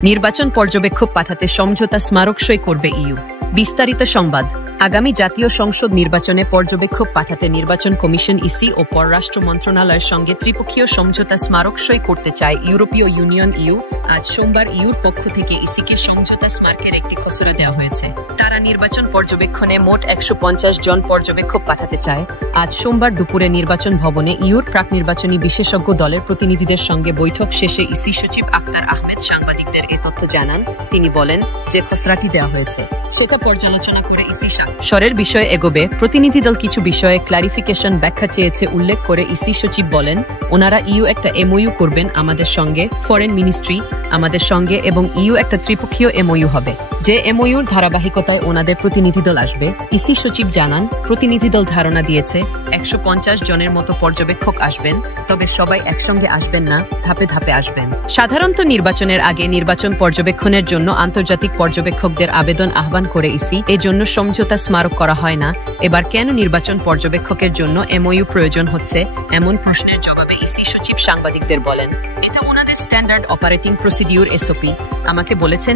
নির্বাচন পর্যবেক্ষক পাঠাতে সমঝোতা স্মারক সই করবে ইইউ। বিস্তারিত সংবাদ। আগামী জাতীয় সংসদ নির্বাচনে পর্যবেক্ষক পাঠাতে নির্বাচন কমিশন ইসি ও পররাষ্ট্র মন্ত্রণালয়ের সঙ্গে ত্রিপক্ষীয় সমঝোতা স্মারক সই করতে চায় ইউরোপীয় ইউনিয়ন ইইউ। আজ সোমবার ইইউর পক্ষ থেকে ইসিকে সমঝোতা স্মারকের একটি খসড়া দেওয়া হয়েছে। তারা নির্বাচন পর্যবেক্ষণে মোট 150 জন পর্যবেক্ষক পাঠাতে চায়। আজ সোমবার দুপুরে নির্বাচন ভবনে ইইউর প্রাক নির্বাচনী বিশেষজ্ঞ দলের প্রতিনিধিদের সঙ্গে বৈঠক শেষে ইসি সচিব আক্তার আহমেদ সাংবাদিকদের এ তথ্য জানান। তিনি বলেন, যে খসড়াটি দেওয়া হয়েছে সেটা পর্যালোচনা করে ইসি স্বরের বিষয়ে এগোবে। প্রতিনিধি দল কিছু বিষয়ে ক্লারিফিকেশন ব্যাখ্যা চেয়েছে উল্লেখ করে ইসি সচিব বলেন, ওনারা ইইউ একটা এমওইউ করবেন আমাদের সঙ্গে, ফরেন মিনিস্ট্রি আমাদের সঙ্গে, এবং ইইউ একটা ত্রিপক্ষীয় এমওইউ হবে। যে এমওইউর ধারাবাহিকতায় ওনাদের প্রতিনিধি দল আসবে। ইসি সচিব জানান, প্রতিনিধি দল ধারণা দিয়েছে 150 জনের মতো পর্যবেক্ষক আসবেন, তবে সবাই একসঙ্গে আসবেন না, ধাপে ধাপে আসবেন। সাধারণত নির্বাচনের আগে নির্বাচন পর্যবেক্ষণের জন্য আন্তর্জাতিক পর্যবেক্ষকদের আবেদন আহ্বান করে ইসি। এজন্য সমঝোতা স্মারক করা হয় না। এবার কেন নির্বাচন পর্যবেক্ষকের জন্য এমওইউ প্রয়োজন হচ্ছে, এমন প্রশ্নের জবাবে ইসি সচিব সাংবাদিকদের বলেন, এটা ওনাদের স্ট্যান্ডার্ড অপারেটিং প্রসিডিউর এসওপি। আমাকে বলেছেন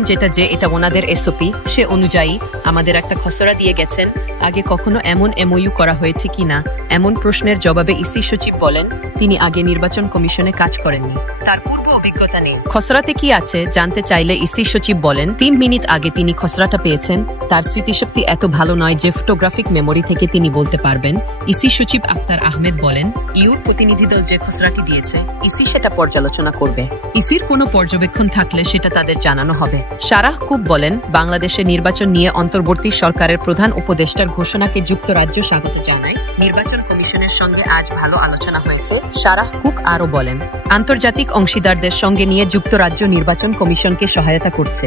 এটা ওনাদের এসওপি, সে অনুযায়ী আমাদের একটা খসড়া দিয়ে গেছেন। আগে কখনো এমন এমওইউ করা হয়েছে কিনা এমন প্রশ্নের জবাবে ইসি সচিব বলেন, তিনি আগে নির্বাচন কমিশনে কাজ করেননি, তার পূর্ব অভিজ্ঞতা নেই। খসড়াতে কি আছে জানতে চাইলে ইসি সচিব বলেন, 3 মিনিট আগে তিনি খসড়াটা পেয়েছেন। তার স্মৃতিশক্তি এত ভালো নয় যে ফটোগ্রাফিক মেমোরি থেকে তিনি বলতে পারবেন। ইসি সচিব আক্তার আহমেদ বলেন, ইইউর প্রতিনিধি দল যে খসড়াটি দিয়েছে ইসি সেটা পর্যালোচনা করবে। ইসির কোনো পর্যবেক্ষণ থাকলে সেটা তাদের জানানো হবে। সারাহ কুক বলেন, বাংলাদেশের নির্বাচন নিয়ে অন্তর্বর্তী সরকারের প্রধান উপদেষ্টার ঘোষণাকে যুক্তরাজ্য স্বাগত জানায়। নির্বাচন কমিশনের সঙ্গে আজ ভালো আলোচনা হয়েছে। সারাহ কুক আরও বলেন, আন্তর্জাতিক অংশীদারদের সঙ্গে নিয়ে যুক্তরাজ্য নির্বাচন কমিশনকে সহায়তা করছে।